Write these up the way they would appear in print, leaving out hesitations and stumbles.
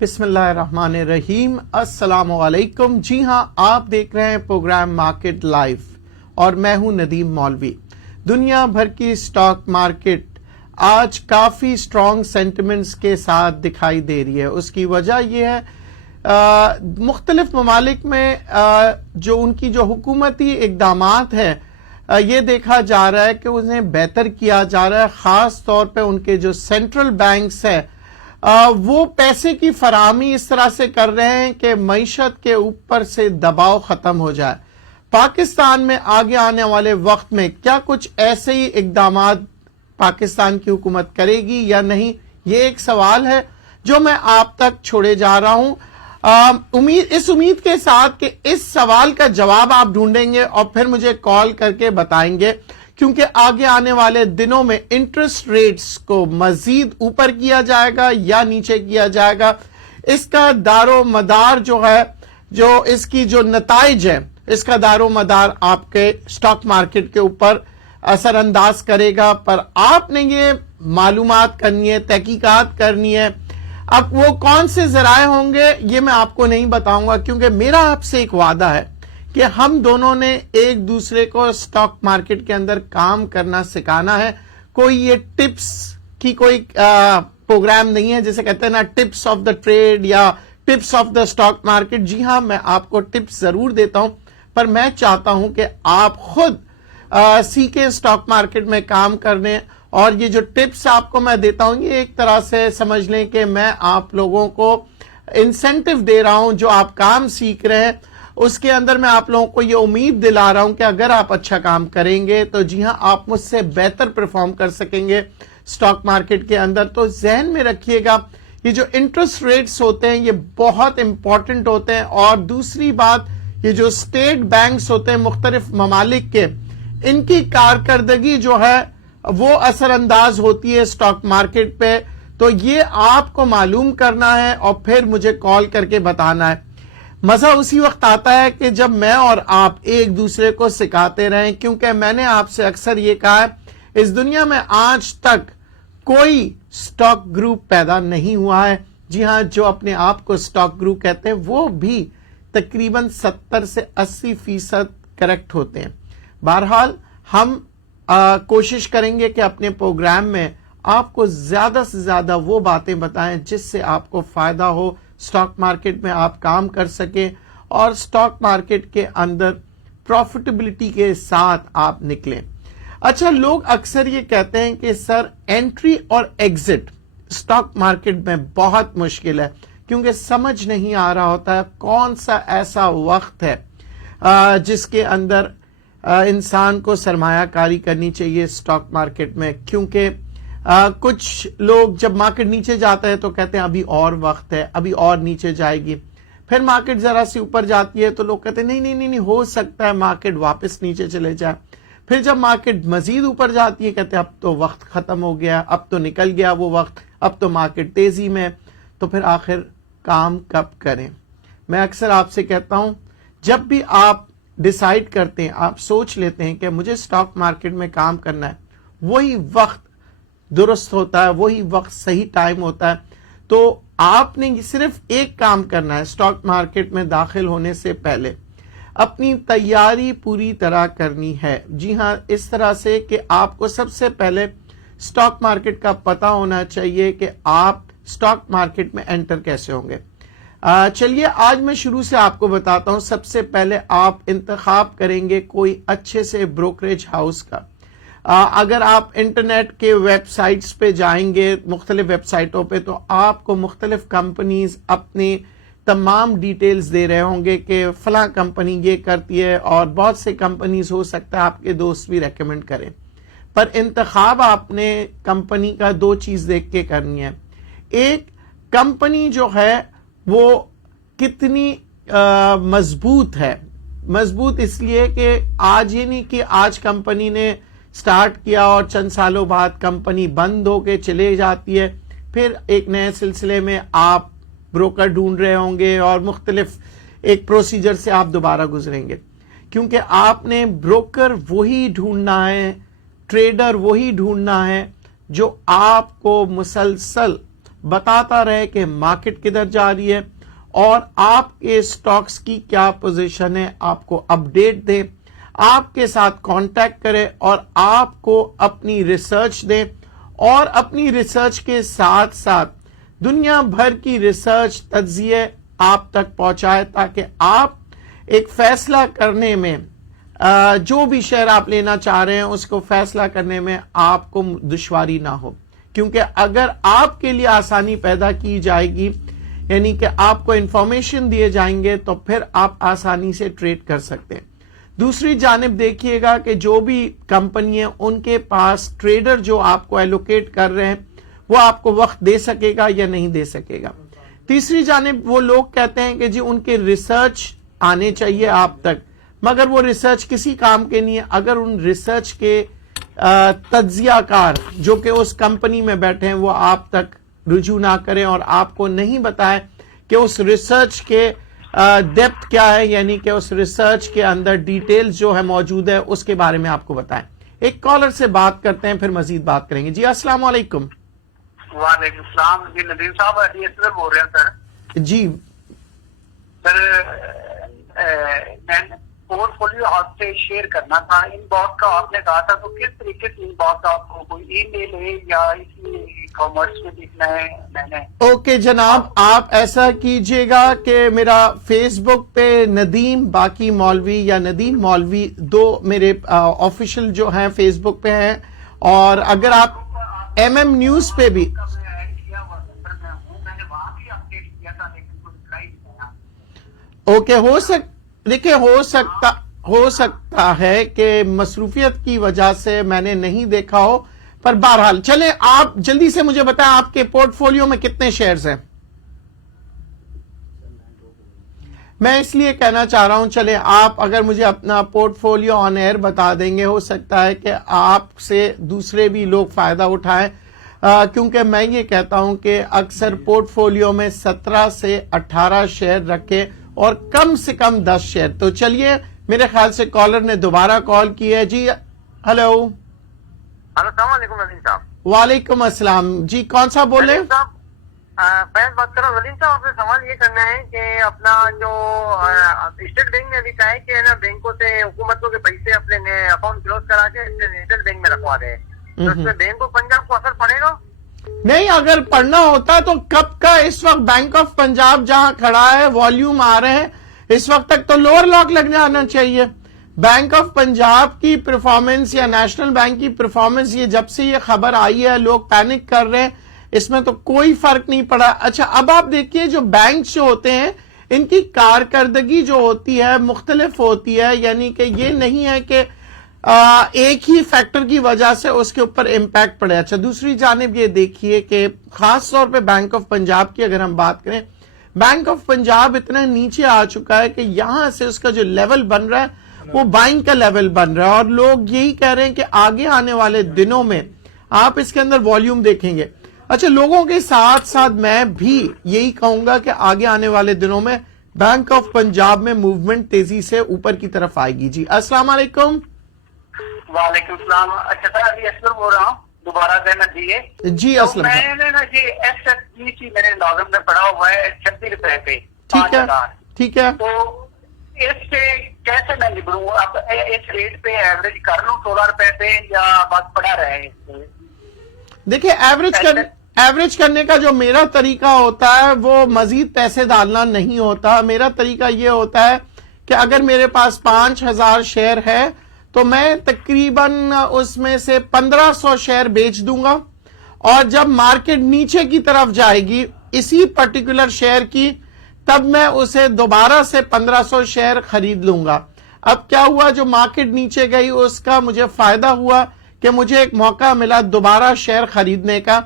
بسم اللہ الرحمن الرحیم، السلام علیکم۔ جی ہاں، آپ دیکھ رہے ہیں پروگرام مارکیٹ لائیو اور میں ہوں ندیم مولوی۔ دنیا بھر کی سٹاک مارکیٹ آج کافی سٹرونگ سینٹیمنٹس کے ساتھ دکھائی دے رہی ہے۔ اس کی وجہ یہ ہے مختلف ممالک میں جو ان کی جو حکومتی اقدامات ہیں یہ دیکھا جا رہا ہے کہ انہیں بہتر کیا جا رہا ہے، خاص طور پہ ان کے جو سینٹرل بینکس ہیں وہ پیسے کی فراہمی اس طرح سے کر رہے ہیں کہ معیشت کے اوپر سے دباؤ ختم ہو جائے۔ پاکستان میں آگے آنے والے وقت میں کیا کچھ ایسے ہی اقدامات پاکستان کی حکومت کرے گی یا نہیں، یہ ایک سوال ہے جو میں آپ تک چھوڑے جا رہا ہوں، اس امید کے ساتھ کہ اس سوال کا جواب آپ ڈھونڈیں گے اور پھر مجھے کال کر کے بتائیں گے، کیونکہ آگے آنے والے دنوں میں انٹرسٹ ریٹس کو مزید اوپر کیا جائے گا یا نیچے کیا جائے گا۔ اس کا دار و مدار جو ہے، جو اس کی جو نتائج ہے، اس کا دار و مدار آپ کے سٹاک مارکیٹ کے اوپر اثر انداز کرے گا، پر آپ نے یہ معلومات کرنی ہے، تحقیقات کرنی ہے۔ اب وہ کون سے ذرائع ہوں گے یہ میں آپ کو نہیں بتاؤں گا، کیونکہ میرا آپ سے ایک وعدہ ہے کہ ہم دونوں نے ایک دوسرے کو سٹاک مارکیٹ کے اندر کام کرنا سکھانا ہے۔ کوئی یہ ٹپس کی کوئی پروگرام نہیں ہے، جیسے کہتے ہیں نا ٹپس آف دا ٹریڈ یا tips of the stock market. جی ہاں، میں آپ کو ٹپس ضرور دیتا ہوں، پر میں چاہتا ہوں کہ آپ خود سیکھیں سٹاک مارکیٹ میں کام کرنے، اور یہ جو ٹپس آپ کو میں دیتا ہوں یہ ایک طرح سے سمجھ لیں کہ میں آپ لوگوں کو انسینٹیو دے رہا ہوں۔ جو آپ کام سیکھ رہے ہیں اس کے اندر میں آپ لوگوں کو یہ امید دلا رہا ہوں کہ اگر آپ اچھا کام کریں گے تو جی ہاں آپ مجھ سے بہتر پرفارم کر سکیں گے سٹاک مارکیٹ کے اندر۔ تو ذہن میں رکھیے گا یہ جو انٹرسٹ ریٹس ہوتے ہیں یہ بہت امپورٹنٹ ہوتے ہیں، اور دوسری بات یہ جو اسٹیٹ بینکس ہوتے ہیں مختلف ممالک کے، ان کی کارکردگی جو ہے وہ اثر انداز ہوتی ہے سٹاک مارکیٹ پہ۔ تو یہ آپ کو معلوم کرنا ہے اور پھر مجھے کال کر کے بتانا ہے۔ مزہ اسی وقت آتا ہے کہ جب میں اور آپ ایک دوسرے کو سکھاتے رہیں، کیونکہ میں نے آپ سے اکثر یہ کہا ہے اس دنیا میں آج تک کوئی سٹاک گروپ پیدا نہیں ہوا ہے، جی ہاں، جو اپنے آپ کو سٹاک گروپ کہتے ہیں وہ بھی تقریباً 70 سے 80% کریکٹ ہوتے ہیں۔ بہرحال ہم کوشش کریں گے کہ اپنے پروگرام میں آپ کو زیادہ سے زیادہ وہ باتیں بتائیں جس سے آپ کو فائدہ ہو، سٹاک مارکیٹ میں آپ کام کر سکیں اور سٹاک مارکیٹ کے اندر پروفیٹیبلٹی کے ساتھ آپ نکلیں۔ اچھا، لوگ اکثر یہ کہتے ہیں کہ سر انٹری اور ایگزٹ سٹاک مارکیٹ میں بہت مشکل ہے، کیونکہ سمجھ نہیں آ رہا ہوتا ہے کون سا ایسا وقت ہے جس کے اندر انسان کو سرمایہ کاری کرنی چاہیے سٹاک مارکیٹ میں، کیونکہ کچھ لوگ جب مارکیٹ نیچے جاتا ہے تو کہتے ہیں ابھی اور وقت ہے، ابھی اور نیچے جائے گی۔ پھر مارکیٹ ذرا سی اوپر جاتی ہے تو لوگ کہتے ہیں نہیں ہو سکتا ہے مارکیٹ واپس نیچے چلے جائے۔ پھر جب مارکیٹ مزید اوپر جاتی ہے کہتے ہیں اب تو وقت ختم ہو گیا، اب تو نکل گیا وہ وقت، اب تو مارکیٹ تیزی میں۔ تو پھر آخر کام کب کریں؟ میں اکثر آپ سے کہتا ہوں جب بھی آپ ڈیسائیڈ کرتے ہیں، آپ سوچ لیتے ہیں کہ مجھے سٹاک مارکیٹ میں کام کرنا ہے، وہی وقت درست ہوتا ہے، وہی وقت صحیح ٹائم ہوتا ہے۔ تو آپ نے صرف ایک کام کرنا ہے سٹاک مارکیٹ میں داخل ہونے سے پہلے، اپنی تیاری پوری طرح کرنی ہے۔ جی ہاں، اس طرح سے کہ آپ کو سب سے پہلے سٹاک مارکیٹ کا پتہ ہونا چاہیے کہ آپ سٹاک مارکیٹ میں انٹر کیسے ہوں گے۔ چلیے آج میں شروع سے آپ کو بتاتا ہوں۔ سب سے پہلے آپ انتخاب کریں گے کوئی اچھے سے بروکریج ہاؤس کا۔ اگر آپ انٹرنیٹ کے ویب سائٹس پہ جائیں گے، مختلف ویب سائٹوں پہ، تو آپ کو مختلف کمپنیز اپنی تمام ڈیٹیلز دے رہے ہوں گے کہ فلاں کمپنی یہ کرتی ہے، اور بہت سے کمپنیز ہو سکتا ہے آپ کے دوست بھی ریکمینڈ کریں، پر انتخاب آپ نے کمپنی کا دو چیز دیکھ کے کرنی ہے۔ ایک، کمپنی جو ہے وہ کتنی مضبوط ہے۔ مضبوط اس لیے کہ آج یہ نہیں کہ آج کمپنی نے سٹارٹ کیا اور چند سالوں بعد کمپنی بند ہو کے چلے جاتی ہے، پھر ایک نئے سلسلے میں آپ بروکر ڈھونڈ رہے ہوں گے اور مختلف ایک پروسیجر سے آپ دوبارہ گزریں گے، کیونکہ آپ نے بروکر وہی ڈھونڈنا ہے، ٹریڈر وہی ڈھونڈنا ہے جو آپ کو مسلسل بتاتا رہے کہ مارکیٹ کدھر جا رہی ہے اور آپ کے سٹاکس کی کیا پوزیشن ہے، آپ کو اپڈیٹ دے، آپ کے ساتھ کانٹیکٹ کرے اور آپ کو اپنی ریسرچ دے، اور اپنی ریسرچ کے ساتھ ساتھ دنیا بھر کی ریسرچ تجزیے آپ تک پہنچائے تاکہ آپ ایک فیصلہ کرنے میں جو بھی شیئر آپ لینا چاہ رہے ہیں اس کو فیصلہ کرنے میں آپ کو دشواری نہ ہو، کیونکہ اگر آپ کے لیے آسانی پیدا کی جائے گی، یعنی کہ آپ کو انفارمیشن دیے جائیں گے، تو پھر آپ آسانی سے ٹریڈ کر سکتے ہیں۔ دوسری جانب دیکھیے گا کہ جو بھی کمپنی ہیں ان کے پاس ٹریڈر جو آپ کو ایلوکیٹ کر رہے ہیں وہ آپ کو وقت دے سکے گا یا نہیں دے سکے گا۔ تیسری جانب وہ لوگ کہتے ہیں کہ جی ان کے ریسرچ آنے چاہیے آپ تک، مگر وہ ریسرچ کسی کام کے نہیں ہے اگر ان ریسرچ کے تجزیہ کار جو کہ اس کمپنی میں بیٹھے ہیں وہ آپ تک رجوع نہ کریں اور آپ کو نہیں بتائیں کہ اس ریسرچ کے ڈیپتھ کیا ہے، یعنی کہ اس ریسرچ کے اندر ڈیٹیلز جو ہے موجود ہے اس کے بارے میں آپ کو بتائیں۔ ایک کالر سے بات کرتے ہیں پھر مزید بات کریں گے۔ جی السلام علیکم۔ وعلیکم السلام۔ جی ندیم صاحب ایڈیشنل بول رہے ہیں سر۔ جی سر میں پورٹ فولیو آپ سے شیئر کرنا تھا، ان باکس کا آپ نے کہا تھا، تو کس طریقے سے ان باکس آپ کو کوئی ای میل ہے یا اسی کامرس میں دیکھنا ہے میں نے؟ اوکے جناب، آپ ایسا کیجئے گا کہ میرا فیس بک پہ ندیم باقی مولوی یا ندیم مولوی دو میرے آفیشیل جو ہیں فیس بک پہ ہیں، اور اگر آپ ایم ایم نیوز پہ بھی اوکے دیکھیں ہو سکتا ہے کہ مصروفیت کی وجہ سے میں نے نہیں دیکھا ہو، پر بہرحال چلیں آپ جلدی سے مجھے بتائیں آپ کے پورٹ فولیو میں کتنے شیئرز ہیں؟ میں اس لیے کہنا چاہ رہا ہوں چلیں آپ اگر مجھے اپنا پورٹ فولیو آن ایئر بتا دیں گے، ہو سکتا ہے کہ آپ سے دوسرے بھی لوگ فائدہ اٹھائیں، کیونکہ میں یہ کہتا ہوں کہ اکثر پورٹ فولیو میں 17 سے 18 شیئر رکھیں اور کم سے کم 10 شیئر۔ تو چلیے میرے خیال سے کالر نے دوبارہ کال کی ہے۔ جی ہلو۔ السلام علیکم ندیم صاحب۔ وعلیکم السلام۔ جی کون سا بولے؟ فیض بات کر رہا ہوں ندیم صاحب، آپ سے سوال یہ کرنا ہے کہ اپنا جو اسٹیٹ بینک نے بھی کہا ہے کہ نا بینکوں سے حکومتوں کے پیسے اپنے اکاؤنٹ کلوز کرا کے اسٹیٹ بینک میں رکھوا دیں، تو اس میں بینک آف پنجاب کو اثر پڑے گا؟ نہیں، اگر پڑھنا ہوتا تو کب کا اس وقت بینک آف پنجاب جہاں کھڑا ہے والیوم آ رہے ہیں، اس وقت تک تو لوور لاک لگ جانا چاہیے۔ بینک آف پنجاب کی پرفارمنس یا نیشنل بینک کی پرفارمنس، یہ جب سے یہ خبر آئی ہے لوگ پینک کر رہے ہیں، اس میں تو کوئی فرق نہیں پڑا۔ اچھا اب آپ دیکھیے جو بینکس جو ہوتے ہیں ان کی کارکردگی جو ہوتی ہے مختلف ہوتی ہے، یعنی کہ یہ نہیں ہے کہ ایک ہی فیکٹر کی وجہ سے اس کے اوپر امپیکٹ پڑے۔ اچھا دوسری جانب یہ دیکھیے کہ خاص طور پہ بینک آف پنجاب کی اگر ہم بات کریں، بینک آف پنجاب اتنا نیچے آ چکا ہے کہ یہاں سے اس کا جو لیول بن رہا ہے وہ بائنگ کا لیول بن رہا ہے، اور لوگ یہی کہہ رہے ہیں کہ آگے آنے والے دنوں میں آپ اس کے اندر والیوم دیکھیں گے۔ اچھا لوگوں کے ساتھ ساتھ میں بھی یہی کہوں گا کہ آگے آنے والے دنوں میں بینک آف پنجاب میں موومنٹ تیزی سے اوپر کی طرف آئے گی۔ جی السلام علیکم۔ وعلیکم السلام۔ اچھا سر ابھی اسلم بول رہا ہوں، دوبارہ زحمت دیے۔ جی اسلم میں نے نا جی ایس ایف جی سی میرے لازم میں پڑا ہوا ہے 36 روپے پہ، ٹھیک ہے 5000۔ ٹھیک ہے، تو اس سے کیسے میں نبڑوں؟ اب اس ریٹ پہ ایوریج کر لوں 16 روپے پہ یا بات پڑا رہے؟ دیکھیں ایوریج کرنے کا جو میرا طریقہ ہوتا ہے وہ مزید پیسے ڈالنا نہیں ہوتا۔ میرا طریقہ یہ ہوتا ہے کہ اگر میرے پاس 5000 شیئر ہے تو میں تقریباً اس میں سے 1500 شیئر بیچ دوں گا، اور جب مارکیٹ نیچے کی طرف جائے گی اسی پرٹیکولر شیئر کی تب میں اسے دوبارہ سے 1500 شیئر خرید لوں گا۔ اب کیا ہوا، جو مارکیٹ نیچے گئی اس کا مجھے فائدہ ہوا کہ مجھے ایک موقع ملا دوبارہ شیئر خریدنے کا،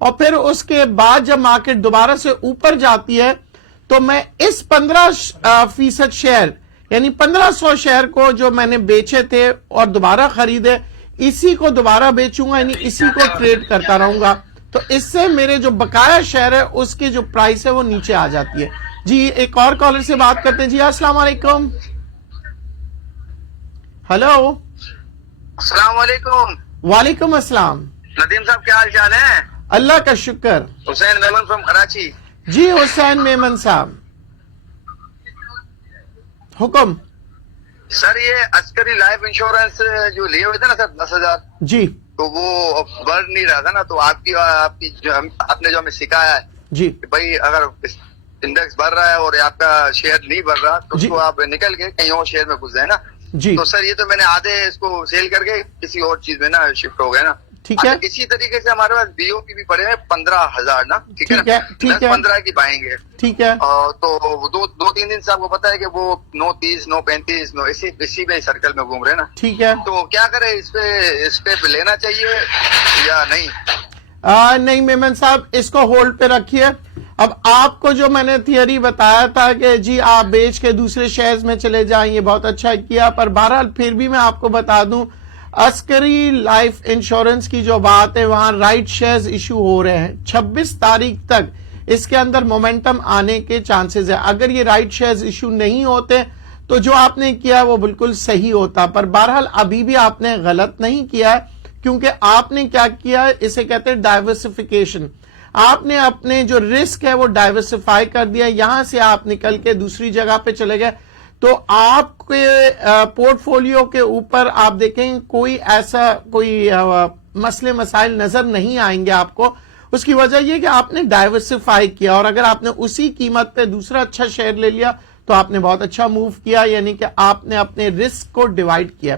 اور پھر اس کے بعد جب مارکیٹ دوبارہ سے اوپر جاتی ہے تو میں اس 15% شیئر یعنی 1500 شیئر کو جو میں نے بیچے تھے اور دوبارہ خریدے اسی کو دوبارہ بیچوں گا، یعنی اسی کو ٹریڈ کرتا رہوں گا، تو اس سے میرے جو بقایا شیئر ہے اس کی جو پرائس ہے وہ نیچے آ جاتی ہے۔ جی ایک اور کالر سے بات کرتے ہیں۔ جی السلام علیکم۔ ہلو۔ السلام علیکم۔ وعلیکم السلام۔ ندیم صاحب کیا حال چال ہے؟ اللہ کا شکر. حسین میمن فرام کراچی. جی حسین میمن صاحب حکم. سر یہ عسکری لائف انشورنس جو لیے ہوئے تھے نا سر 10,000 جی تو وہ بڑھ نہیں رہا تھا نا, تو آپ کی آپ نے جو ہمیں سکھایا ہے جی کہ بھائی اگر انڈیکس بڑھ رہا ہے اور آپ کا شیئر نہیں بڑھ رہا تو اس جی کو آپ نکل کے کہیں اور شیئر میں گھس جائیں نا. جی تو سر یہ تو میں نے آدھے اس کو سیل کر کے کسی اور چیز میں نا شفٹ ہو گئے نا. ٹھیک ہے اسی طریقے سے ہمارے پاس بی او پی بھی پڑے ہیں 15,000 نا. ٹھیک ہے ٹھیک ہے ٹھیک ہے 15 کی پائیں گے. ٹھیک ہے. تو دو تین دن سے آپ کو پتا ہے کہ وہ 9:30 9:35 اسی میں سرکل میں گھوم رہے ہیں نا. ٹھیک ہے. تو کیا کرے اس پہ لینا چاہیے یا نہیں؟ نہیں میمن صاحب اس کو ہولڈ پہ رکھیے. اب آپ کو جو میں نے تھیوری بتایا تھا کہ جی آپ بیچ کے دوسرے شیئرز میں چلے جائیں, یہ بہت اچھا کیا, پر بہرحال پھر بھی میں آپ کو بتا دوں عسکری لائف انشورنس کی جو بات ہے وہاں رائٹ شیئرز ایشو ہو رہے ہیں 26 تاریخ تک اس کے اندر مومنٹم آنے کے چانسز ہے. اگر یہ رائٹ شیئرز ایشو نہیں ہوتے تو جو آپ نے کیا وہ بالکل صحیح ہوتا, پر بہرحال ابھی بھی آپ نے غلط نہیں کیا ہے کیونکہ آپ نے کیا کیا, اسے کہتے ہیں ڈائیورسفیکیشن. آپ نے اپنے جو رسک ہے وہ ڈائیورسفائی کر دیا, یہاں سے آپ نکل کے دوسری جگہ پہ چلے گئے تو آپ کے پورٹ فولیو کے اوپر آپ دیکھیں کوئی ایسا کوئی مسئلے مسائل نظر نہیں آئیں گے آپ کو. اس کی وجہ یہ کہ آپ نے ڈائیورسفائی کیا, اور اگر آپ نے اسی قیمت پہ دوسرا اچھا شیئر لے لیا تو آپ نے بہت اچھا موو کیا, یعنی کہ آپ نے اپنے رسک کو ڈیوائڈ کیا.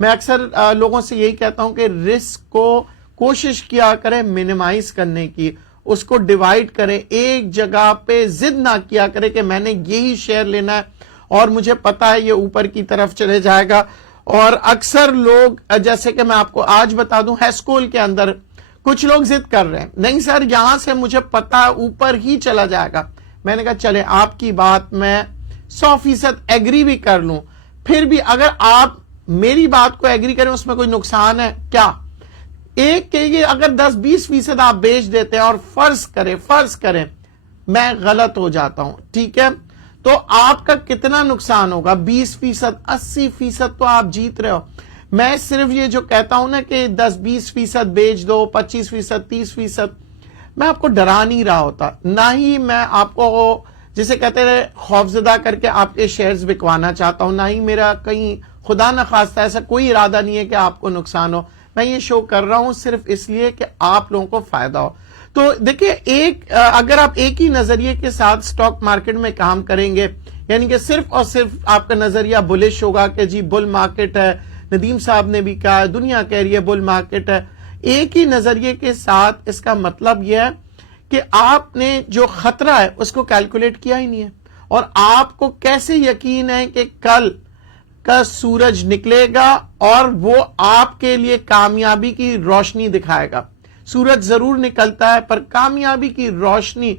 میں اکثر لوگوں سے یہی کہتا ہوں کہ رسک کو کوشش کیا کریں منیمائز کرنے کی, اس کو ڈیوائڈ کریں, ایک جگہ پہ ضد نہ کیا کریں کہ میں نے یہی شیئر لینا ہے اور مجھے پتا ہے یہ اوپر کی طرف چلے جائے گا. اور اکثر لوگ جیسے کہ میں آپ کو آج بتا دوں ہیسکول کے اندر کچھ لوگ ضد کر رہے ہیں, نہیں سر یہاں سے مجھے پتا ہے اوپر ہی چلا جائے گا. میں نے کہا چلے آپ کی بات میں 100% ایگری بھی کر لوں, پھر بھی اگر آپ میری بات کو ایگری کریں اس میں کوئی نقصان ہے کیا؟ ایک کہ یہ اگر 10-20% آپ بیچ دیتے ہیں اور فرض کریں میں غلط ہو جاتا ہوں, ٹھیک ہے, تو آپ کا کتنا نقصان ہوگا؟ 20%, 80% تو آپ جیت رہے ہو. میں صرف یہ جو کہتا ہوں نا کہ 10-20% بیچ دو, 25%, 30%, میں آپ کو ڈرا نہیں رہا ہوتا, نہ ہی میں آپ کو جسے کہتے ہیں خوفزدہ کر کے آپ کے شیئرز بکوانا چاہتا ہوں, نہ ہی میرا کہیں خدا نخواستہ ایسا کوئی ارادہ نہیں ہے کہ آپ کو نقصان ہو. میں یہ شو کر رہا ہوں صرف اس لیے کہ آپ لوگوں کو فائدہ ہو. تو دیکھیں اگر آپ ایک ہی نظریے کے ساتھ سٹاک مارکیٹ میں کام کریں گے, یعنی کہ صرف اور صرف آپ کا نظریہ بلش ہوگا کہ جی بل مارکیٹ ہے, ندیم صاحب نے بھی کہا ہے, دنیا کہہ رہی ہے بل مارکیٹ ہے, ایک ہی نظریے کے ساتھ اس کا مطلب یہ ہے کہ آپ نے جو خطرہ ہے اس کو کیلکولیٹ کیا ہی نہیں ہے. اور آپ کو کیسے یقین ہے کہ کل کا سورج نکلے گا اور وہ آپ کے لیے کامیابی کی روشنی دکھائے گا؟ سورج ضرور نکلتا ہے پر کامیابی کی روشنی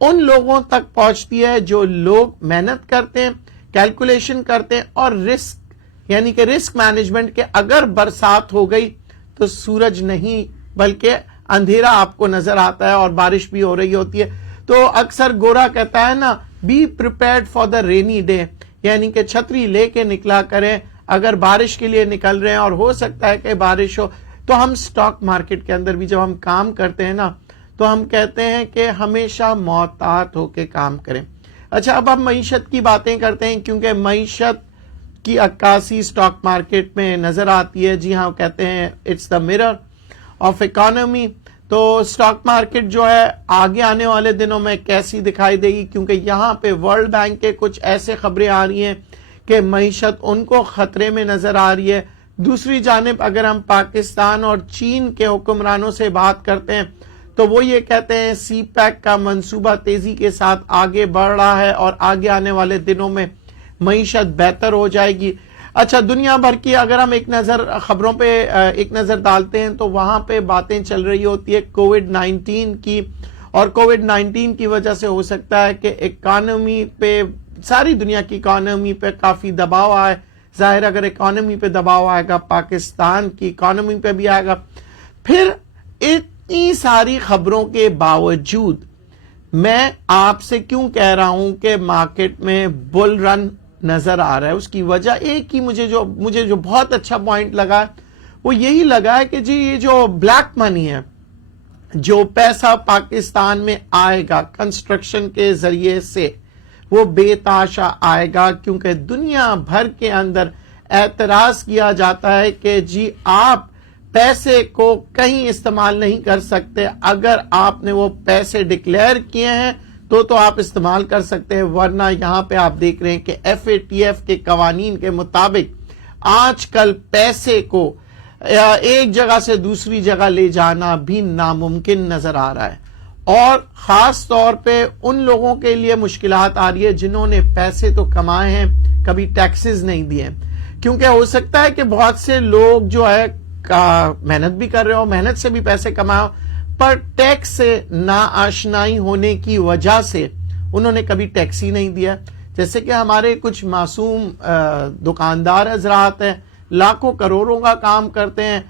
ان لوگوں تک پہنچتی ہے جو لوگ محنت کرتے ہیں, کیلکولیشن کرتے ہیں, اور رسک یعنی کہ رسک مینجمنٹ کے. اگر برسات ہو گئی تو سورج نہیں بلکہ اندھیرا آپ کو نظر آتا ہے اور بارش بھی ہو رہی ہوتی ہے. تو اکثر گورا کہتا ہے نا be prepared for the rainy day, یعنی کہ چھتری لے کے نکلا کریں اگر بارش کے لیے نکل رہے ہیں اور ہو سکتا ہے کہ بارش ہو. تو ہم سٹاک مارکیٹ کے اندر بھی جب ہم کام کرتے ہیں نا تو ہم کہتے ہیں کہ ہمیشہ محتاط ہو کے کام کریں. اچھا اب ہم معیشت کی باتیں کرتے ہیں کیونکہ معیشت کی عکاسی سٹاک مارکیٹ میں نظر آتی ہے. جی ہاں, کہتے ہیں it's the mirror of economy. تو سٹاک مارکیٹ جو ہے آگے آنے والے دنوں میں کیسی دکھائی دے گی, کیونکہ یہاں پہ ورلڈ بینک کے کچھ ایسے خبریں آ رہی ہیں کہ معیشت ان کو خطرے میں نظر آ رہی ہے. دوسری جانب اگر ہم پاکستان اور چین کے حکمرانوں سے بات کرتے ہیں تو وہ یہ کہتے ہیں سی پیک کا منصوبہ تیزی کے ساتھ آگے بڑھ رہا ہے اور آگے آنے والے دنوں میں معیشت بہتر ہو جائے گی. اچھا دنیا بھر کی اگر ہم خبروں پہ ایک نظر ڈالتے ہیں تو وہاں پہ باتیں چل رہی ہوتی ہے کووڈ-19 کی, اور کووڈ-19 کی وجہ سے ہو سکتا ہے کہ اکانومی پہ, ساری دنیا کی اکانومی پہ کافی دباؤ آئے. ظاہر اگر اکانومی پہ دباؤ آئے گا پاکستان کی اکانومی پہ بھی آئے گا. پھر اتنی ساری خبروں کے باوجود میں آپ سے کیوں کہہ رہا ہوں کہ مارکیٹ میں بل رن نظر آ رہا ہے, اس کی وجہ ایک ہی مجھے جو بہت اچھا پوائنٹ لگا وہ یہی لگا ہے کہ جی یہ جو بلیک منی ہے جو پیسہ پاکستان میں آئے گا کنسٹرکشن کے ذریعے سے وہ بے تحاشا آئے گا، کیونکہ دنیا بھر کے اندر اعتراض کیا جاتا ہے کہ جی آپ پیسے کو کہیں استعمال نہیں کر سکتے، اگر آپ نے وہ پیسے ڈکلیئر کیے ہیں تو آپ استعمال کر سکتے ہیں، ورنہ یہاں پہ آپ دیکھ رہے ہیں کہ FATF کے قوانین کے مطابق آج کل پیسے کو ایک جگہ سے دوسری جگہ لے جانا بھی ناممکن نظر آ رہا ہے، اور خاص طور پہ ان لوگوں کے لیے مشکلات آ رہی ہے جنہوں نے پیسے تو کمائے ہیں، کبھی ٹیکسز نہیں دیے، کیونکہ ہو سکتا ہے کہ بہت سے لوگ جو ہے محنت بھی کر رہے ہو، محنت سے بھی پیسے کمائے، پر ٹیکس سے ناآشنائی ہونے کی وجہ سے انہوں نے کبھی ٹیکس ہی نہیں دیا، جیسے کہ ہمارے کچھ معصوم دکاندار حضرات ہیں، لاکھوں کروڑوں کا کام کرتے ہیں،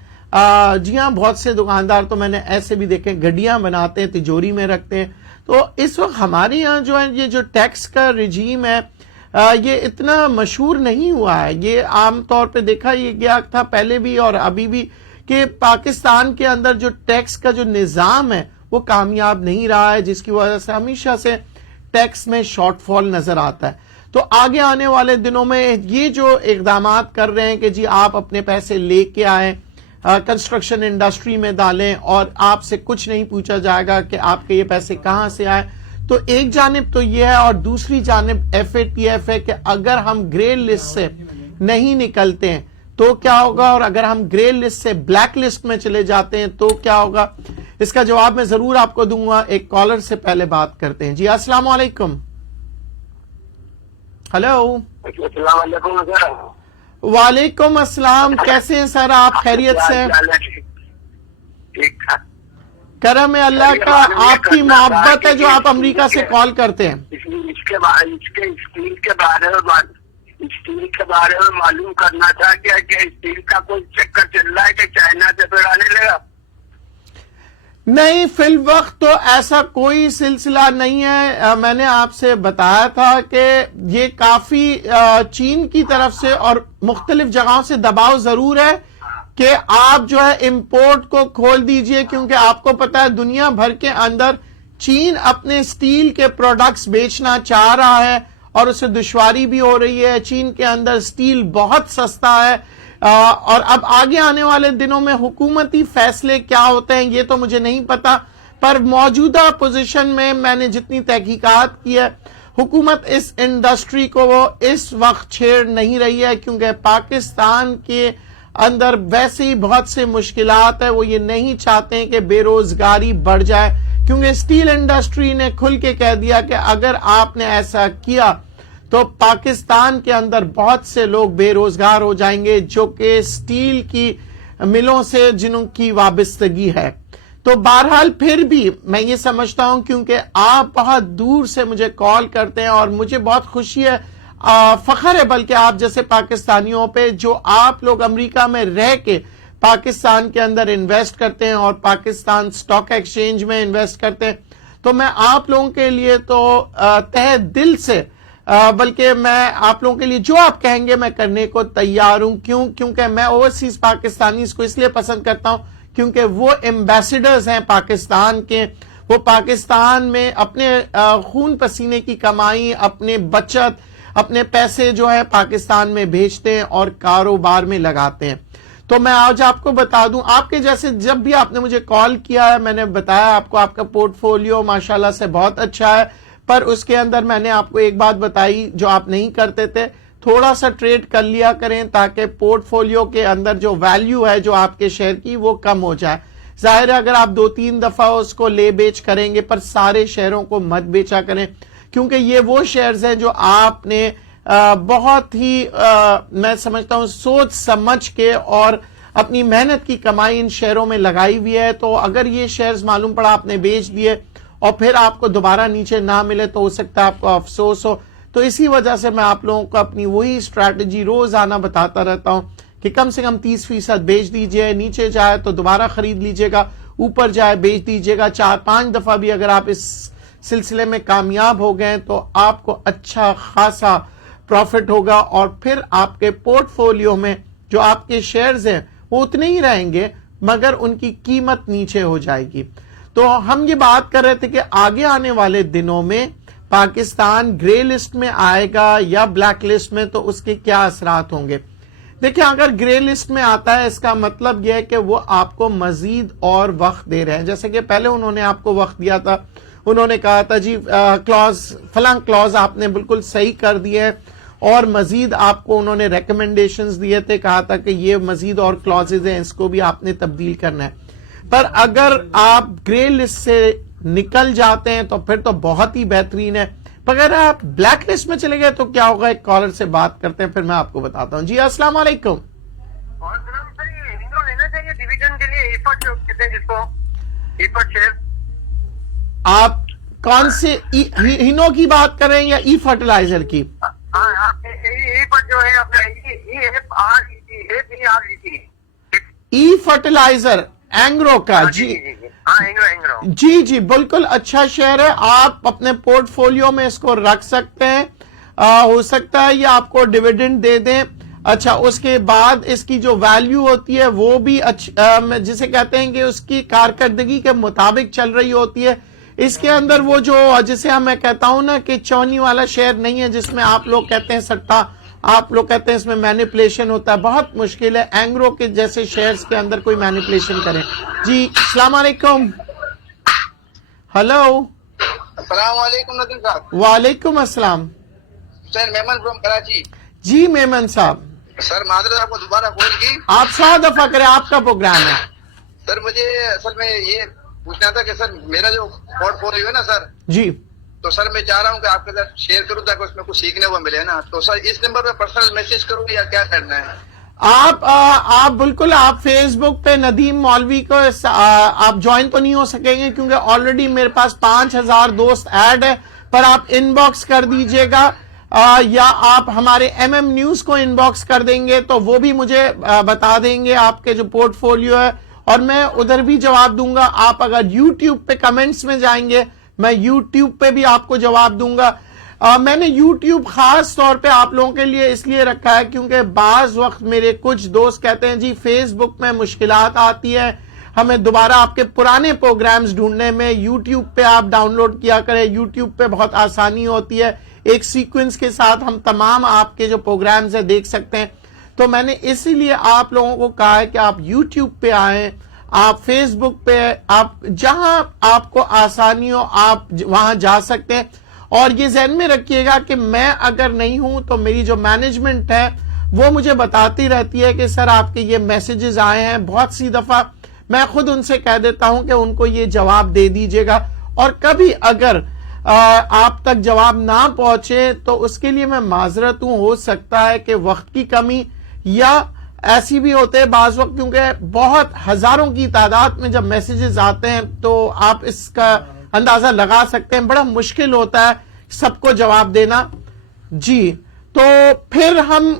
جی ہاں بہت سے دکاندار تو میں نے ایسے بھی دیکھے گڈیاں بناتے ہیں، تجوری میں رکھتے ہیں، تو اس وقت ہمارے یہاں جو ہے یہ جو ٹیکس کا رجیم ہے یہ اتنا مشہور نہیں ہوا ہے، یہ عام طور پہ دیکھا یہ گیا تھا پہلے بھی اور ابھی بھی کہ پاکستان کے اندر جو ٹیکس کا جو نظام ہے وہ کامیاب نہیں رہا ہے، جس کی وجہ سے ہمیشہ سے ٹیکس میں شارٹ فال نظر آتا ہے۔ تو آگے آنے والے دنوں میں یہ جو اقدامات کر رہے ہیں کہ جی آپ اپنے پیسے لے کے آئیں، کنسٹرکشن انڈسٹری میں ڈالیں اور آپ سے کچھ نہیں پوچھا جائے گا کہ آپ کے یہ پیسے کہاں سے آئے، تو ایک جانب تو یہ ہے، اور دوسری جانب FATF ہے کہ اگر ہم گرے لسٹ سے نہیں نکلتے ہیں تو کیا ہوگا، اور اگر ہم گرے لسٹ سے بلیک لسٹ میں چلے جاتے ہیں تو کیا ہوگا، اس کا جواب میں ضرور آپ کو دوں گا۔ ایک کالر سے پہلے بات کرتے ہیں۔ جی السلام علیکم۔ ہلو۔ السلام علیکم سر۔ وعلیکم السلام، کیسے ہیں سر آپ؟ خیریت سے؟ کرم ہے اللہ کا، آپ کی محبت ہے جو آپ امریکہ سے کال کرتے ہیں۔ اس کے بارے میں معلوم کرنا تھا کہ اسٹیل کا کوئی چکر چل رہا ہے کہ چائنا سے پھر آنے لگا؟ نہیں، فی الوقت تو ایسا کوئی سلسلہ نہیں ہے۔ میں نے آپ سے بتایا تھا کہ یہ کافی چین کی طرف سے اور مختلف جگہوں سے دباؤ ضرور ہے کہ آپ جو ہے امپورٹ کو کھول دیجئے، کیونکہ آپ کو پتا ہے دنیا بھر کے اندر چین اپنے سٹیل کے پروڈکٹس بیچنا چاہ رہا ہے اور اسے دشواری بھی ہو رہی ہے۔ چین کے اندر سٹیل بہت سستا ہے، اور اب آگے آنے والے دنوں میں حکومتی فیصلے کیا ہوتے ہیں یہ تو مجھے نہیں پتا، پر موجودہ پوزیشن میں نے جتنی تحقیقات کی ہے، حکومت اس انڈسٹری کو وہ اس وقت چھیڑ نہیں رہی ہے، کیونکہ پاکستان کے اندر ویسے ہی بہت سے مشکلات ہیں، وہ یہ نہیں چاہتے ہیں کہ بے روزگاری بڑھ جائے، کیونکہ سٹیل انڈسٹری نے کھل کے کہہ دیا کہ اگر آپ نے ایسا کیا تو پاکستان کے اندر بہت سے لوگ بے روزگار ہو جائیں گے جو کہ سٹیل کی ملوں سے جنہوں کی وابستگی ہے۔ تو بہرحال پھر بھی میں یہ سمجھتا ہوں، کیونکہ آپ بہت دور سے مجھے کال کرتے ہیں اور مجھے بہت خوشی ہے، فخر ہے بلکہ آپ جیسے پاکستانیوں پہ جو آپ لوگ امریکہ میں رہ کے پاکستان کے اندر انویسٹ کرتے ہیں اور پاکستان سٹاک ایکسچینج میں انویسٹ کرتے ہیں، تو میں آپ لوگوں کے لیے تو تہ دل سے بلکہ میں آپ لوگوں کے لیے جو آپ کہیں گے میں کرنے کو تیار ہوں۔ کیونکہ میں اوورسیز پاکستانیز کو اس لیے پسند کرتا ہوں کیونکہ وہ ایمبیسیڈرز ہیں پاکستان کے، وہ پاکستان میں اپنے خون پسینے کی کمائی، اپنے بچت، اپنے پیسے جو ہے پاکستان میں بھیجتے ہیں اور کاروبار میں لگاتے ہیں۔ تو میں آج آپ کو بتا دوں، آپ کے جیسے جب بھی آپ نے مجھے کال کیا ہے میں نے بتایا آپ کو آپ کا پورٹ فولیو ماشاءاللہ سے بہت اچھا ہے، پر اس کے اندر میں نے آپ کو ایک بات بتائی جو آپ نہیں کرتے تھے، تھوڑا سا ٹریڈ کر لیا کریں تاکہ پورٹ فولیو کے اندر جو ویلیو ہے جو آپ کے شیئر کی وہ کم ہو جائے۔ ظاہر ہے اگر آپ 2-3 دفعہ اس کو لے بیچ کریں گے پر سارے شیئروں کو مت بیچا کریں، کیونکہ یہ وہ شیئرز ہیں جو آپ نے بہت ہی میں سمجھتا ہوں سوچ سمجھ کے اور اپنی محنت کی کمائی ان شیئروں میں لگائی ہوئی ہے، تو اگر یہ شیئرز معلوم پڑا آپ نے بیچ دیے اور پھر آپ کو دوبارہ نیچے نہ ملے تو ہو سکتا ہے آپ کو افسوس ہو۔ تو اسی وجہ سے میں آپ لوگوں کو اپنی وہی اسٹریٹجی روزانہ بتاتا رہتا ہوں کہ کم سے کم 30% بیچ دیجئے، نیچے جائے تو دوبارہ خرید لیجئے گا، اوپر جائے بیچ دیجئے گا، 4-5 دفعہ بھی اگر آپ اس سلسلے میں کامیاب ہو گئے تو آپ کو اچھا خاصا پروفٹ ہوگا، اور پھر آپ کے پورٹ فولیو میں جو آپ کے شیئرز ہیں وہ اتنے ہی رہیں گے مگر ان کی قیمت نیچے ہو جائے گی۔ تو ہم یہ بات کر رہے تھے کہ آگے آنے والے دنوں میں پاکستان گرے لسٹ میں آئے گا یا بلیک لسٹ میں، تو اس کے کیا اثرات ہوں گے. دیکھیں اگر گرے لسٹ میں آتا ہے اس کا مطلب یہ ہے کہ وہ آپ کو مزید اور وقت دے رہے ہیں. جیسے کہ پہلے انہوں نے آپ کو وقت دیا تھا، انہوں نے کہا تھا جی کلوز فلاں کلوز آپ نے بالکل صحیح کر دیے ہے، اور مزید آپ کو انہوں نے ریکمنڈیشنز دیے تھے، کہا تھا کہ یہ مزید اور کلوزز ہیں، اس کو بھی آپ نے تبدیل کرنا ہے. پر اگر آپ گرے لسٹ سے نکل جاتے ہیں تو پھر تو بہت ہی بہترین ہے. اگر آپ بلیک لسٹ میں چلے گئے تو کیا ہوگا؟ ایک کالر سے بات کرتے ہیں، پھر میں آپ کو بتاتا ہوں. جی السلام علیکم. اور سلام سر، یہ ہندو لینا چاہیے ڈویژن کے لیے، ایفٹ کہتے ہیں جس کو، ایفٹ شیئر. آپ کون سے ہینو کی بات کر رہے ہیں یا ای فرٹیلائزر کی؟ ہاں ایفٹ جو ہے اپنا ای فرٹیلائزر اینگرو کا. جی جی جی بالکل اچھا شیئر ہے، آپ اپنے پورٹ فولیو میں اس کو رکھ سکتے ہیں. ہو سکتا ہے یہ آپ کو ڈیویڈنڈ دے دیں. اچھا اس کے بعد اس کی جو ویلیو ہوتی ہے وہ بھی جسے کہتے ہیں کہ اس کی کارکردگی کے مطابق چل رہی ہوتی ہے. اس کے اندر وہ جو جسے میں کہتا ہوں نا کہ چونی والا شیئر نہیں ہے جس میں آپ لوگ کہتے ہیں سٹا، آپ لوگ کہتے ہیں اس میں مینیپولیشن ہوتا ہے. بہت مشکل ہے اینگرو کے جیسے شیئرز کے اندر کوئی مینیپولیشن کریں. جی السلام علیکم. ہلو السلام علیکم ندیم صاحب. وعلیکم السلام. حسین میمن فرام کراچی. جی میمن صاحب. سر معذرت آپ کو دوبارہ فون کی. آپ 100 دفعہ کریں، آپ کا پروگرام ہے. سر مجھے اصل میں یہ پوچھنا تھا کہ سر میرا جو پورٹ فولیو ہے نا سر، جی تو سر میں چاہ رہا ہوں کہ آپ کے ساتھ شیئر کروں تاکہ اس میں کچھ سیکھنے کو ملے نا. تو سر اس نمبر پہ پرسنل میسج کروں یا کیا کرنا ہے؟ آپ بالکل آپ فیس بک پہ ندیم مولوی کو آپ جوائن تو نہیں ہو سکیں گے کیونکہ آلریڈی میرے پاس 5000 دوست ایڈ ہے، پر آپ ان باکس کر دیجئے گا یا آپ ہمارے MM نیوز کو ان باکس کر دیں گے تو وہ بھی مجھے بتا دیں گے آپ کے جو پورٹ فولیو ہے، اور میں ادھر بھی جواب دوں گا. آپ اگر YouTube پہ کمنٹس میں جائیں گے میں YouTube پہ بھی آپ کو جواب دوں گا. میں نے YouTube خاص طور پہ آپ لوگوں کے لیے اس لیے رکھا ہے کیونکہ بعض وقت میرے کچھ دوست کہتے ہیں جی فیس بک میں مشکلات آتی ہے ہمیں دوبارہ آپ کے پرانے پروگرامز ڈھونڈنے میں. YouTube پہ آپ ڈاؤن لوڈ کیا کریں، YouTube پہ بہت آسانی ہوتی ہے، ایک سیکوینس کے ساتھ ہم تمام آپ کے جو پروگرامز ہیں دیکھ سکتے ہیں. تو میں نے اسی لیے آپ لوگوں کو کہا ہے کہ آپ YouTube پہ آئیں، آپ فیس بک پہ، آپ جہاں آپ کو آسانی ہو آپ وہاں جا سکتے ہیں. اور یہ ذہن میں رکھیے گا کہ میں اگر نہیں ہوں تو میری جو مینجمنٹ ہے وہ مجھے بتاتی رہتی ہے کہ سر آپ کے یہ میسیجز آئے ہیں. بہت سی دفعہ میں خود ان سے کہہ دیتا ہوں کہ ان کو یہ جواب دے دیجئے گا، اور کبھی اگر آپ تک جواب نہ پہنچے تو اس کے لیے میں معذرت ہوں. ہو سکتا ہے کہ وقت کی کمی یا ایسی بھی ہوتے ہیں بعض وقت، کیونکہ بہت ہزاروں کی تعداد میں جب میسیجز آتے ہیں تو آپ اس کا اندازہ لگا سکتے ہیں بڑا مشکل ہوتا ہے سب کو جواب دینا. جی تو پھر ہم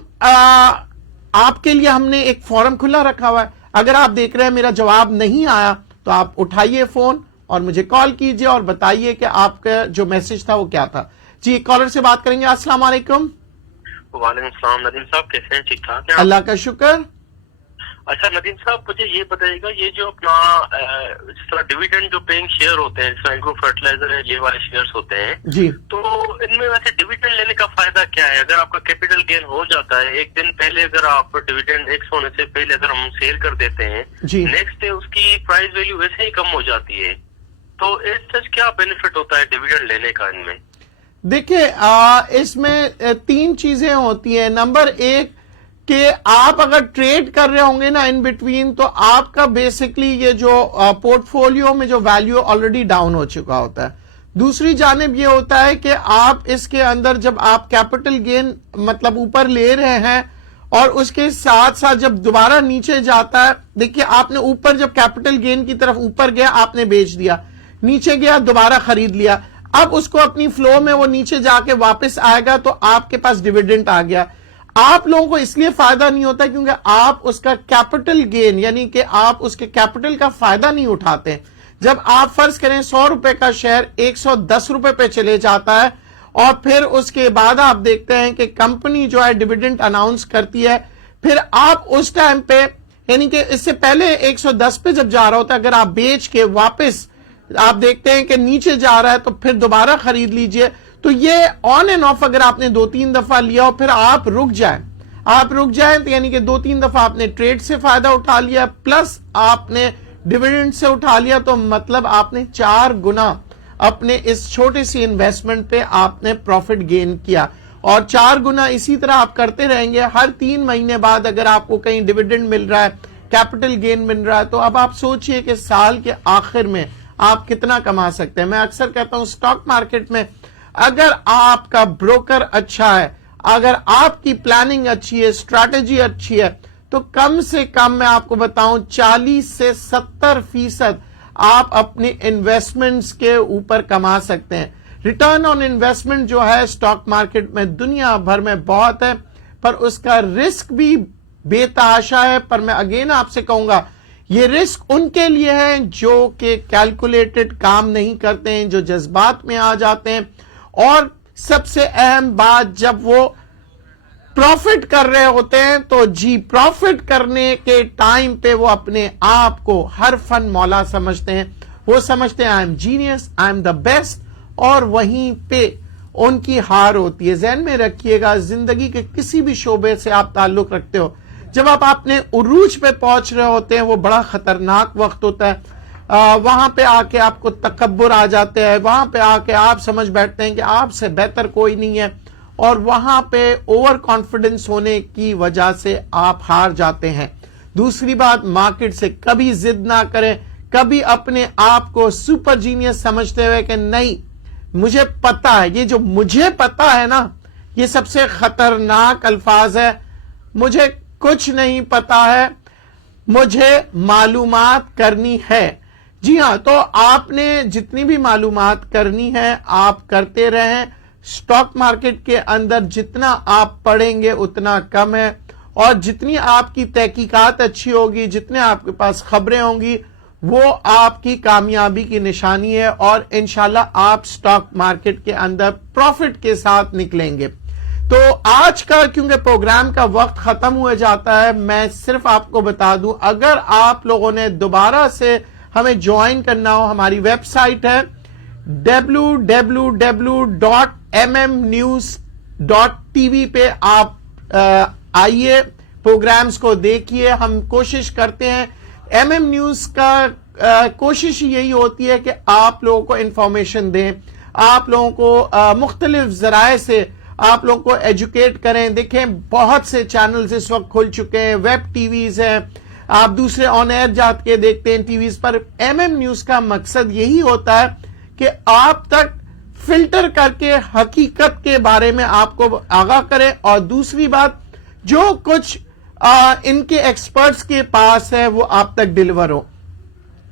آپ کے لیے ہم نے ایک فورم کھلا رکھا ہوا ہے. اگر آپ دیکھ رہے ہیں میرا جواب نہیں آیا تو آپ اٹھائیے فون اور مجھے کال کیجئے اور بتائیے کہ آپ کا جو میسج تھا وہ کیا تھا. جی کالر سے بات کریں گے. السلام علیکم. وعلیکم السلام. ندیم صاحب کیسے ہیں؟ ٹھیک ٹھاک ہیں؟ اللہ کا شکر. اچھا ندیم صاحب مجھے یہ بتائیے گا، یہ جو اپنا جس طرح ڈویڈنڈ جو پیئنگ شیئر ہوتے ہیں، جس طرح اینگرو فرٹیلائزر ہے، یہ والے شیئرز ہوتے ہیں، جی تو ان میں ویسے ڈویڈنڈ لینے کا فائدہ کیا ہے؟ اگر آپ کا کیپٹل گین ہو جاتا ہے ایک دن پہلے، اگر آپ ڈویڈنڈ ایکس ہونے سے پہلے اگر ہم سیل کر دیتے ہیں، جی نیکسٹ ڈے اس کی پرائز ویلیو ویسے ہی کم ہو جاتی ہے، تو اس سے کیا بینیفٹ ہوتا ہے ڈویڈنڈ لینے کا ان میں؟ دیکھیں اس میں 3 چیزیں ہوتی ہیں. نمبر 1 کہ آپ اگر ٹریڈ کر رہے ہوں گے نا ان بٹوین تو آپ کا بیسکلی یہ جو پورٹ فولیو میں جو ویلیو آلریڈی ڈاؤن ہو چکا ہوتا ہے. دوسری جانب یہ ہوتا ہے کہ آپ اس کے اندر جب آپ کیپٹل گین مطلب اوپر لے رہے ہیں اور اس کے ساتھ ساتھ جب دوبارہ نیچے جاتا ہے، دیکھیے آپ نے اوپر جب کیپٹل گین کی طرف اوپر گیا آپ نے بیچ دیا، نیچے گیا دوبارہ خرید لیا، اب اس کو اپنی فلو میں وہ نیچے جا کے واپس آئے گا تو آپ کے پاس ڈیویڈنڈ آ گیا. آپ لوگوں کو اس لیے فائدہ نہیں ہوتا کیونکہ آپ اس کا کیپٹل گین یعنی کہ آپ اس کے کیپٹل کا فائدہ نہیں اٹھاتے. جب آپ فرض کریں 100 روپے کا شیئر 110 روپے پہ چلے جاتا ہے اور پھر اس کے بعد آپ دیکھتے ہیں کہ کمپنی جو ہے ڈیویڈنڈ اناؤنس کرتی ہے، پھر آپ اس ٹائم پہ یعنی کہ اس سے پہلے 110 پہ جب جا رہا ہوتا ہے اگر آپ بیچ کے واپس آپ دیکھتے ہیں کہ نیچے جا رہا ہے تو پھر دوبارہ خرید لیجئے. تو یہ آن اینڈ آف اگر آپ نے 2-3 دفعہ لیا اور پھر آپ رک جائیں تو یعنی کہ 2-3 دفعہ آپ نے ٹریڈ سے فائدہ اٹھا لیا پلس آپ نے ڈیویڈنڈ سے اٹھا لیا, تو مطلب آپ نے 4 گنا اپنے اس چھوٹے سی انویسٹمنٹ پہ آپ نے پروفٹ گین کیا. اور 4 گنا اسی طرح آپ کرتے رہیں گے. ہر 3 مہینے بعد اگر آپ کو کہیں ڈیویڈنڈ مل رہا ہے, کیپٹل گین مل رہا ہے, تو اب آپ سوچئے کہ سال کے آخر میں آپ کتنا کما سکتے ہیں. میں اکثر کہتا ہوں سٹاک مارکیٹ میں اگر آپ کا بروکر اچھا ہے, اگر آپ کی پلاننگ اچھی ہے, اسٹریٹجی اچھی ہے, تو کم سے کم میں آپ کو بتاؤں 40 سے 70% آپ اپنے انویسٹمنٹس کے اوپر کما سکتے ہیں. ریٹرن آن انویسٹمنٹ جو ہے سٹاک مارکیٹ میں دنیا بھر میں بہت ہے, پر اس کا رسک بھی بے تحاشا ہے. پر میں اگین آپ سے کہوں گا یہ رسک ان کے لیے ہے جو کہ کیلکولیٹڈ کام نہیں کرتے ہیں, جو جذبات میں آ جاتے ہیں. اور سب سے اہم بات, جب وہ پروفٹ کر رہے ہوتے ہیں تو پروفٹ کرنے کے ٹائم پہ وہ اپنے آپ کو ہر فن مولا سمجھتے ہیں. وہ سمجھتے ہیں I am genius, I am the best, اور وہیں پہ ان کی ہار ہوتی ہے. ذہن میں رکھیے گا زندگی کے کسی بھی شعبے سے آپ تعلق رکھتے ہو, جب آپ اپنے عروج پہ پہنچ رہے ہوتے ہیں وہ بڑا خطرناک وقت ہوتا ہے. وہاں پہ آ کے آپ کو تکبر آ جاتے ہیں, وہاں پہ آ کے آپ سمجھ بیٹھتے ہیں کہ آپ سے بہتر کوئی نہیں ہے, اور وہاں پہ اوور کانفیڈنس ہونے کی وجہ سے آپ ہار جاتے ہیں. دوسری بات, مارکیٹ سے کبھی ضد نہ کریں, کبھی اپنے آپ کو سپر جینیس سمجھتے ہوئے کہ نہیں مجھے پتا ہے. یہ جو مجھے پتا ہے نا, یہ سب سے خطرناک الفاظ ہے. مجھے کچھ نہیں پتا ہے, مجھے معلومات کرنی ہے. جی ہاں, تو آپ نے جتنی بھی معلومات کرنی ہے آپ کرتے رہیں. سٹاک مارکیٹ کے اندر جتنا آپ پڑھیں گے اتنا کم ہے, اور جتنی آپ کی تحقیقات اچھی ہوگی, جتنے آپ کے پاس خبریں ہوں گی, وہ آپ کی کامیابی کی نشانی ہے. اور انشاءاللہ آپ سٹاک مارکیٹ کے اندر پروفٹ کے ساتھ نکلیں گے. تو آج کا کیونکہ پروگرام کا وقت ختم ہوئے جاتا ہے, میں صرف آپ کو بتا دوں اگر آپ لوگوں نے دوبارہ سے ہمیں جوائن کرنا ہو, ہماری ویب سائٹ ہے www.mmnews.tv پہ آپ آئیے, پروگرامز کو دیکھیے. ہم کوشش کرتے ہیں, ایم ایم نیوز کا کوشش یہی ہوتی ہے کہ آپ لوگوں کو انفارمیشن دیں, آپ لوگوں کو مختلف ذرائع سے آپ لوگوں کو ایجوکیٹ کریں. دیکھیں بہت سے چینلز اس وقت کھل چکے ہیں, ویب ٹی ویز ہیں, آپ دوسرے آن ایئر جات کے دیکھتے ہیں ٹی ویز پر. ایم ایم نیوز کا مقصد یہی ہوتا ہے کہ آپ تک فلٹر کر کے حقیقت کے بارے میں آپ کو آگاہ کریں, اور دوسری بات جو کچھ ان کے ایکسپرٹس کے پاس ہے وہ آپ تک ڈیلیور ہو.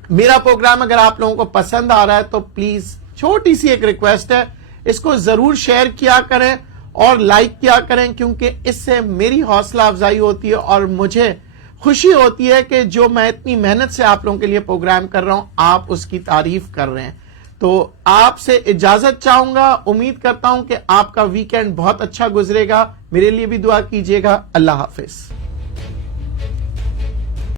میرا پروگرام اگر آپ لوگوں کو پسند آ رہا ہے تو پلیز چھوٹی سی ایک ریکویسٹ ہے, اس کو ضرور شیئر کیا کریں اور لائک کیا کریں, کیونکہ اس سے میری حوصلہ افزائی ہوتی ہے اور مجھے خوشی ہوتی ہے کہ جو میں اتنی محنت سے آپ لوگوں کے لیے پروگرام کر رہا ہوں آپ اس کی تعریف کر رہے ہیں. تو آپ سے اجازت چاہوں گا, امید کرتا ہوں کہ آپ کا ویکینڈ بہت اچھا گزرے گا. میرے لیے بھی دعا کیجیے گا. اللہ حافظ.